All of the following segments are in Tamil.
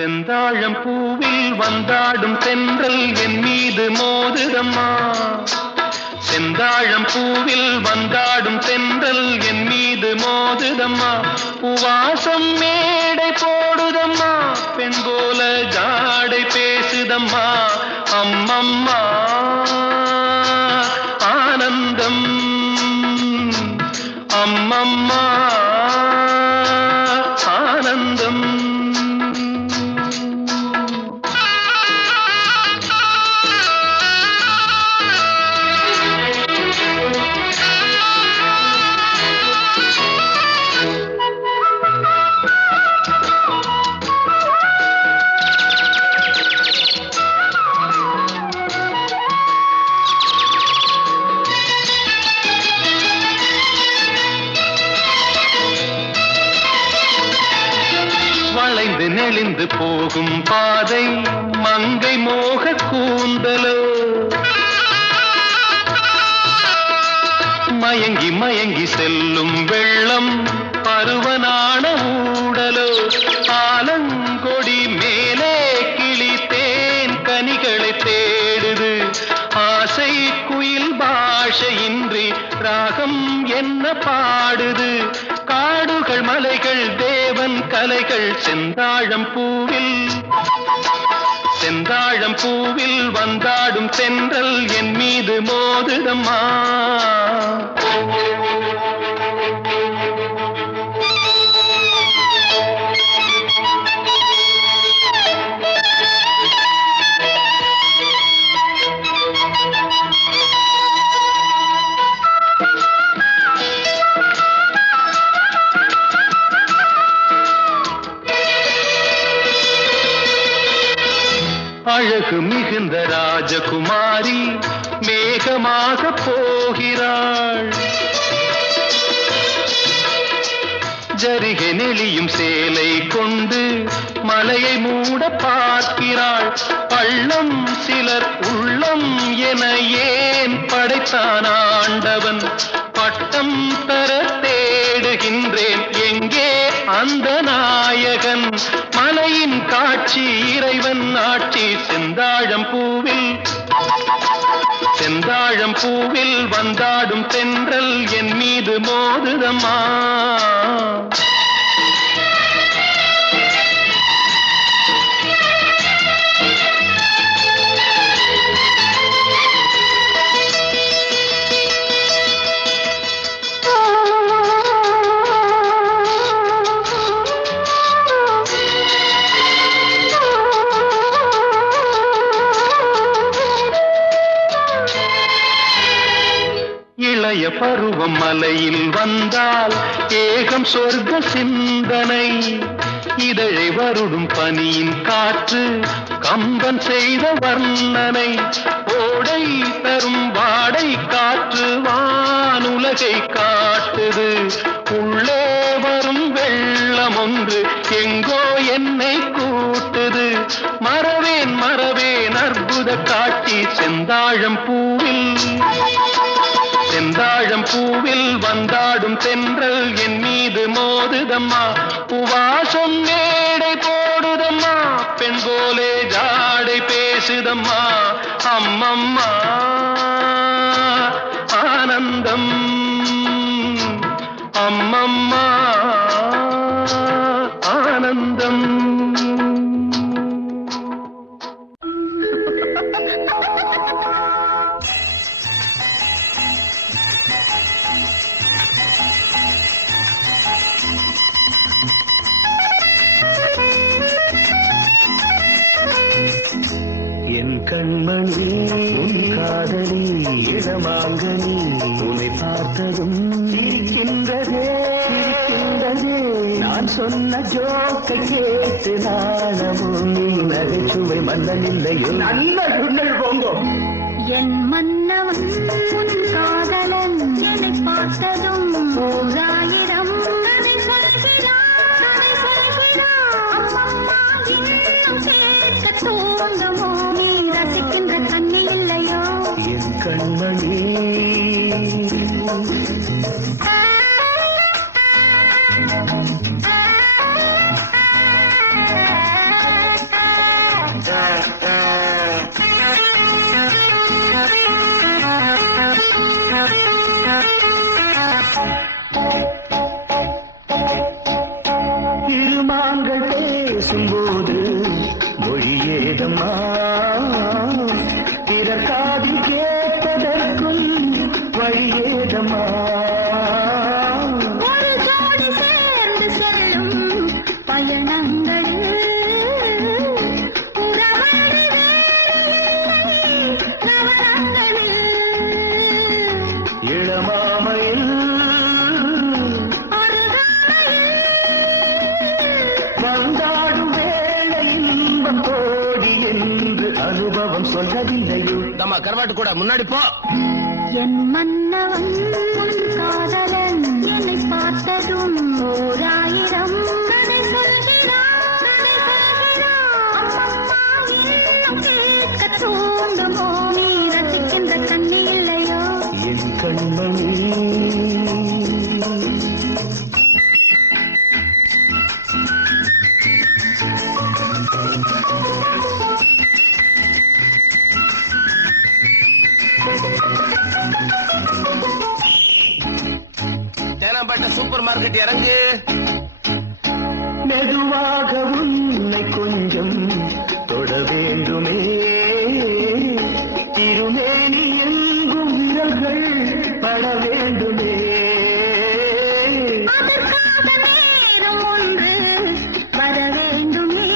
செந்தாழம் பூவில் வந்தாடும் தென்றல் என் மீது மோதுதம்மா. செந்தாழம் பூவில் வந்தாடும் தென்றல் என் மீது மோதுதம்மா. பூவாசம் மேடை போடுதம்மா, பெண் போல ஜாடை பேசுதம்மா. அம்மம்மா ஆனந்தம், அம்மம்மா ஆனந்தம். வளைந்து நெளிந்து போகும் பாதை மங்கை மோக கூந்தலோ, மயங்கி மயங்கி செல்லும் வெள்ளம் பருவனான ஊடலோ. ஆலங்கொடி மேலே கிளி தேன் கனிகளை தேடுது, ஆசை குயில் பாஷையின்றி ராகம் என்ன பாடுது. காடுகள் மலைகள் தேவன் கலைகள் செந்தாழம் பூவில், செந்தாழம் பூவில் வந்தாடும் தென்றல் என் மீது மோதுதம்மா. அழகு மிகுந்த ராஜகுமாரி மேகமாக போகிறாள், ஜரிகை நெளியும் சேலை கொண்டு மலையை மூட பார்க்கிறாள். பள்ளம் சிலர் உள்ளம் என ஏன் படைத்தான் ஆண்டவன், பட்டம் தர தேடுகின்றேன் எங்கே அந்த நாயகன். மலையின் காட்சி இறைவன் ஆட்சி செந்தாழம் பூவில், செந்தாழம் பூவில் வந்தாடும் தென்றல் என் மீது மோதுதம்மா. இளைய பருவம் மலையில் வந்தால் ஏகம் சொர்க்க சிந்தனை, இதழை வருடும் பனியின் காற்று கம்பன் செய்த வர்ணனை. ஓடை தரும் வாடை காற்று வானுலகை காட்டுது, உள்ளே வரும் வெள்ளம் ஒன்று எங்கோ என்னை கூட்டுது. மறவேன் மறவேன் அற்புத காட்சி செந்தாழம் பூவில், செந்தாழம் பூவில் வந்தாடும் தென்றல் என் மீது மோதுதம்மா. பூவாசம் மேடை போடுதம்மா, பெண் போலே ஜாடை பேசுதம்மா. அம்மம்மா ஆனந்தம், அம்மம்மா ஆனந்தம். என் கண்மணி உன் காதலி இடமாங்கனி உன்னை பார்த்ததும் இருக்கின்றதே இருக்கின்றதே. நான் சொன்ன ஜோக்கை கேட்டு நாணமும் நீ நகைச்சுவை மன்னனில்லையோ. நல்ல சுண்ணல் போங்கோ. என் மன்னவன் உன் காதலன் என்னை பார்த்ததும் ஓராயிரம் கதை சொல்கிறான், கதை சொல்கிறான். அம்மம்மா இன்னும் கேட்க தூண்டுமோ, நீ ரசிக்கின்ற கண்ணி இல்லையோ. என் கண்மணி திருமாங்கள் பேசும்போது மொழியேதம்மா பிறர் காதில் கேட்பதற்கும் வழியேதம்மா ஒரு ஜோடி சேர்ந்து செல்லும் பயணங்கள் உறவாடி நவரங்களில் இளமாமையில் வந்தாடும் வேளை இன்பம் கோடி என்று அனுபவம் சொல்லவில்லையோ நம்ம கருவாட்டு கூட முன்னாடி போ. என் மன்னவன் உன் காதலன் என்னை பார்த்ததும் ஓராயிரம் கதை சொல்கிறான், கதை சொல்கிறான். அம்மம்மா, இன்னும் கேட்கத் தூண்டுமோ? நீ ரசிக்கின்ற கண்ணி இல்லையோ? என் கண்மணி தேனாம்பேட்டை சூப்பர் மார்க்கெட் இறங்கு. மெதுவாக உன்னை கொஞ்சம் தொட வேண்டுமே திருமேனி எங்கும் விரல்கள் பட வேண்டுமே அதற்காக நேரம் ஒன்று வர வேண்டுமே.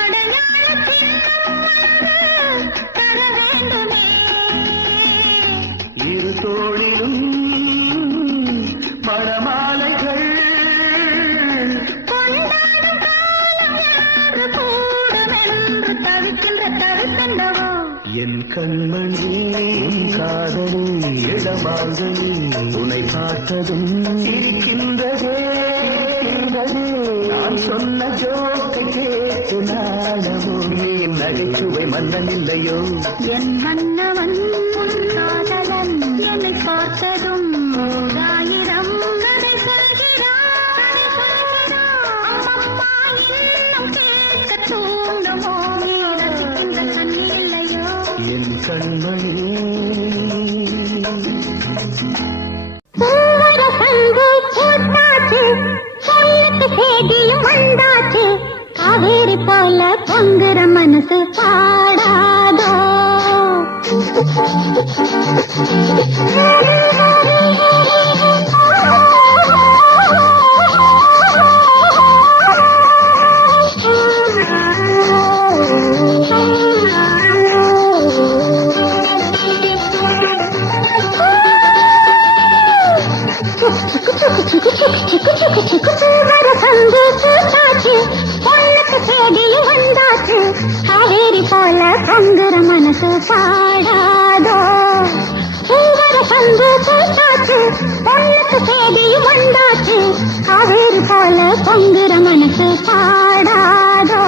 அடையாள சின்னம் ஒன்று தர வேண்டுமே. இரு தோளிலும் மணமாலைகள் கொண்டாடும் காலம் என்று கூடுமென்று தவிக்கின்ற தவித்தண்டவோ? என் கண்மணி உன் காதலி இடமாங்கனி உன்னை பார்த்ததும் இருக்கின்றதே நான் சொன்ன ஜோக்கை கேட்டு நாளமோ நீ நகைச்சுவை மன்னன் இல்லையோ என் மன்னவன் உன் காதலன் என்னை பார்த்ததும் ஓராயிரம் கதை சொல்கிறான், கதை சொல்கிறான். அம்மம்மா, இன்னும் கேட்கத் தூண்டுமோ? நீ ரசிக்கின்ற கண்ணி இல்லையோ? என் கண்மணி தேதியும் வந்தாச்சு, காவேரி போல பொங்குற மனசு பாடாதோ? காவேரி போல பொங்குற மனசு பாடாதோ? பூவர சந்து பூத்தாச்சு, பொண்ணுக்கு தேதியும் வந்தாச்சு. காவேரி போல பொங்குற மனசு பாடாதோ?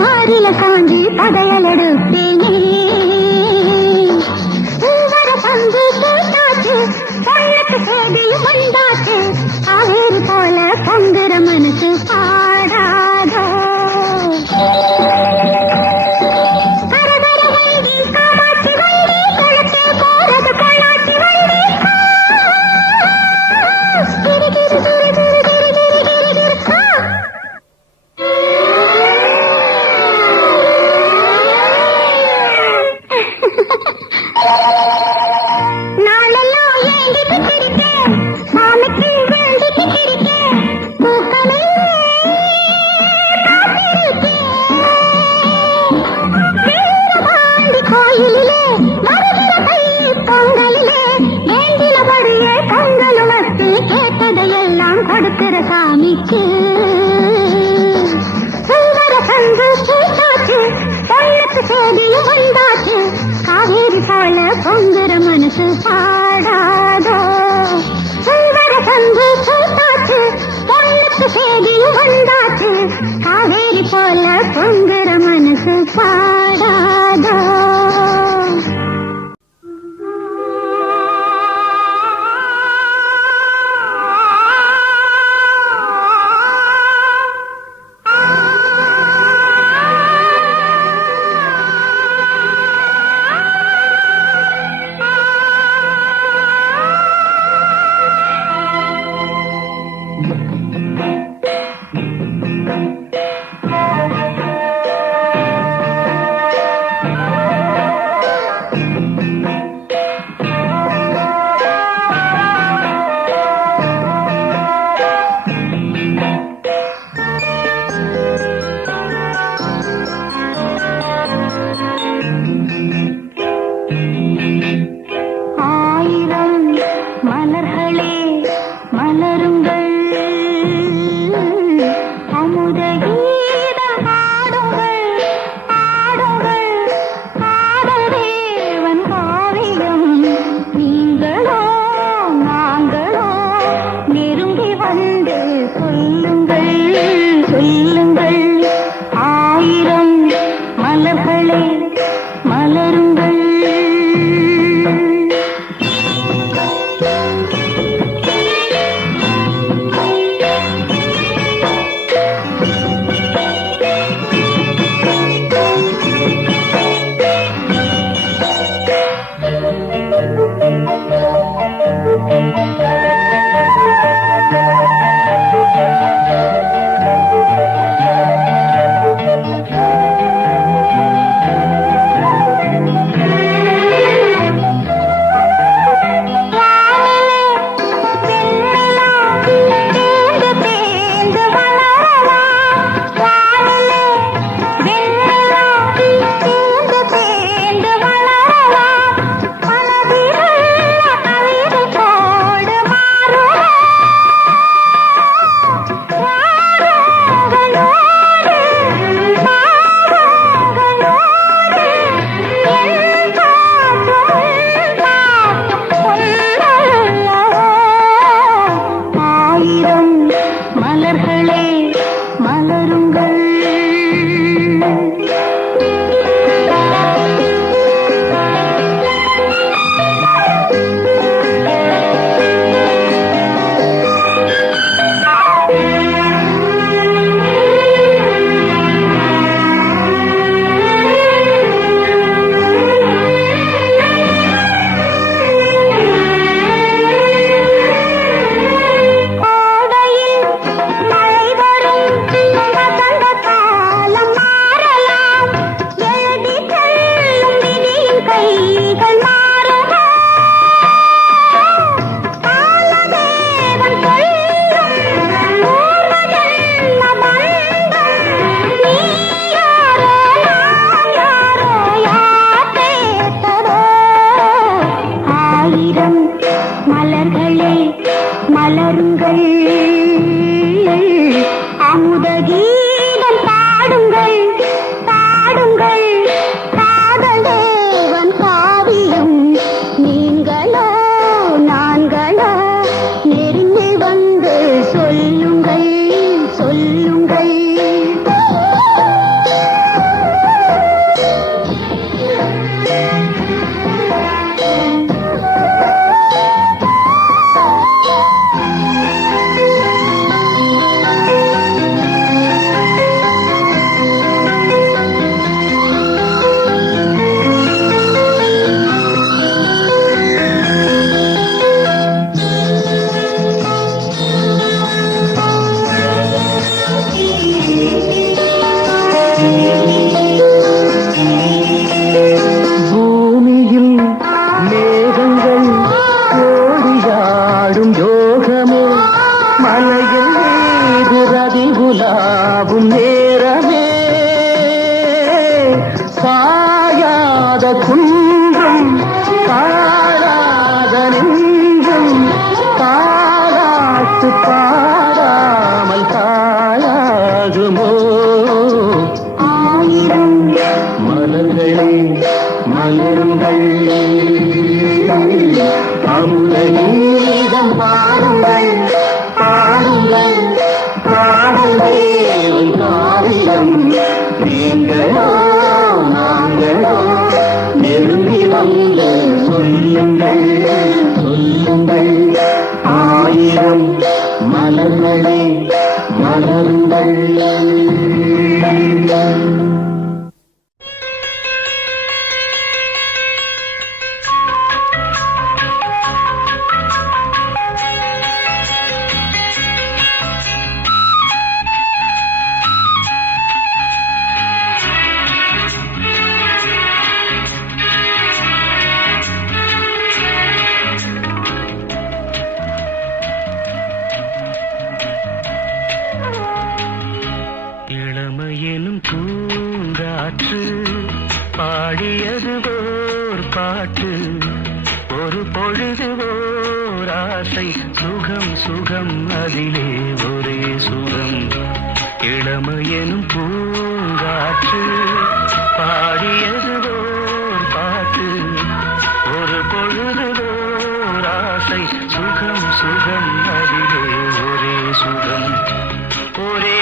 மாறில சாஞ்சி பதையல் எடுப்பேனே வர பந்து கேட்டாச்சு பொண்ணுக்கு சேதியும் வந்தாச்சு காவேரி போல பொங்குற மனசு பாடாதோ கரகர வண்டி காமாட்சி வண்டி கழுத்து போறது பொள்ளாச்சி வண்டி கிரி கிரி கிரி கிரி கிரி கிரி கிரி கிரி நாளெல்லாம் ஏண்டிட்டு சிரித்தேன் சாமிக்கு வேண்டிட்டு சிரித்தேன் பூக்களே வீரபாண்டி கோயிலிலே மருகிற கை பொங்கலிலே வேண்டினபடியே பொங்கலும் வச்சு கேட்டதையெல்லாம் கொடுக்கிற சாமிக்கு சுந்தர சந்து கேட்டாச்சு பொண்ணுக்கு சேதியும் வந்தாச்சு காவேரி போல பொங்குற மனசு பாடாதோ சுந்தர சந்து கேட்டாச்சு பொண்ணுக்கு சேதியும் வந்தாச்சு காவேரி போல பொங்குற மனசு பாடாதோ ஆயிரம் மலர்களே மலருங்கள் அமுத கீதம் பாடுங்கள் பாடுங்கள் காதல் தேவன் காவியம் நீங்களோ நாங்களோ நெருங்கி வந்து சொல்லுங்கள் சொல்லுங்கள் ஆயிரம் மலர்களே மலருங்கள் பாயாத குன்றும் பாடாத நின்றும் பாராட்டு பாடாமல் தாழாகுமோ ஆயிரம் மலர்களே மலருங்கள் அமுத கீதம் பாடுங்கள் பாடுங்கள் பாடுங்கள் காரியம் நீங்களோ நாங்களோ நெருங்கி வந்து சொல்லுங்கள் சொல்லுங்கள் ஆயிரம் மலர்களே மலருங்கள் இளமையெனும் பூங்காற்று பாடியது ஓர் பாட்டு ஒரு பொழுது ஓர் ஆசை சுகம் சுகம் அதிலே ஒரே சுகம் இளமையெனும் பூங்காற்று பாடியது ஓர் பாட்டு ஒரு பொழுது ஓர் ஆசை சுகம் சுகம் அதிலே ஒரே சுகம் ஒரே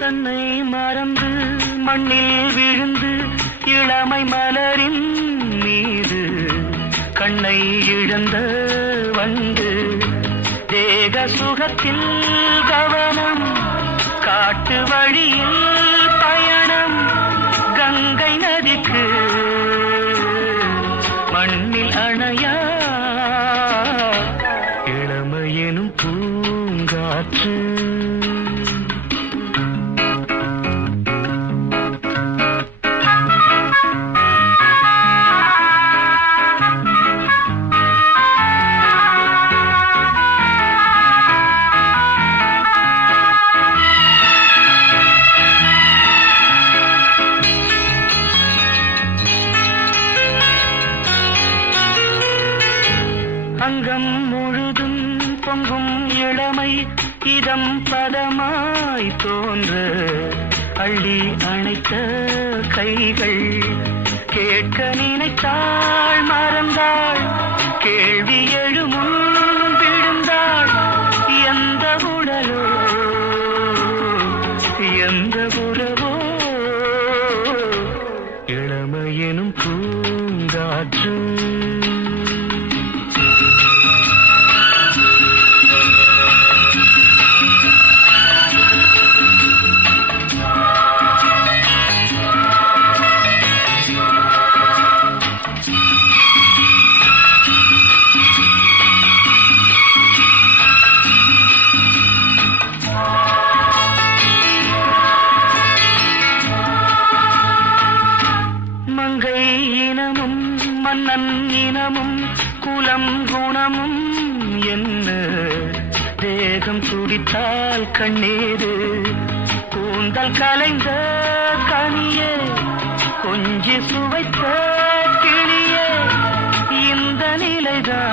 தன்னை மறந்து மண்ணில் விழுந்து இளமை மலரின் மீது கண்ணை இழந்த வண்டு தேக சுகத்தில் கவனம் காட்டு வழியில் பயணம் கங்கை நதிக்கு மண்ணில் அணையா இளமையெனும் பூங்காற்று அங்கம் முழுதும் பொங்கும் இளமை இதம் பதமாய் தோன்ற அள்ளி அணைத்த கைகள் கேட்க நினைத்தாள் மறந்தாள் கேள்வி எழுமுன் விழுந்தாள் எந்த உடலோ எந்த உறவோ இளமையெனும் பூங்காற்று மங்கை இனமும் மன்னன் இனமும் குலம் குணமும் என்ன தேகம் துடித்தால் கண்ணீரு கூந்தல் கலைந்த கனியே கொஞ்சி சுவைத்த கிளியே இந்த நிலைதான்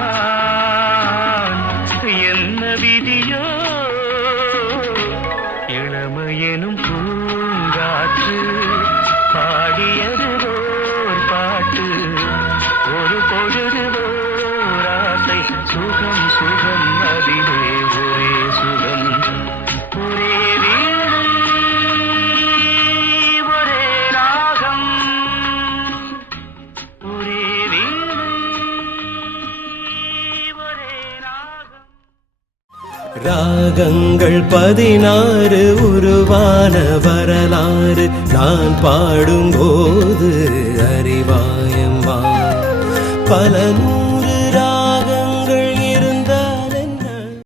என்ன விதியோ இளமையெனும் பூங்காற்று பாடியது ஓர் பாட்டு ஒரு பொழுது ஓர் ஆசை சுகம் சுகம் அதிலே ஒரே சுகம் ஒரே வீடு ஒரே ராகம் ராகங்கள் 16 உருவான வரலாறு நான் பாடும்போது அறிவாயம்மா பல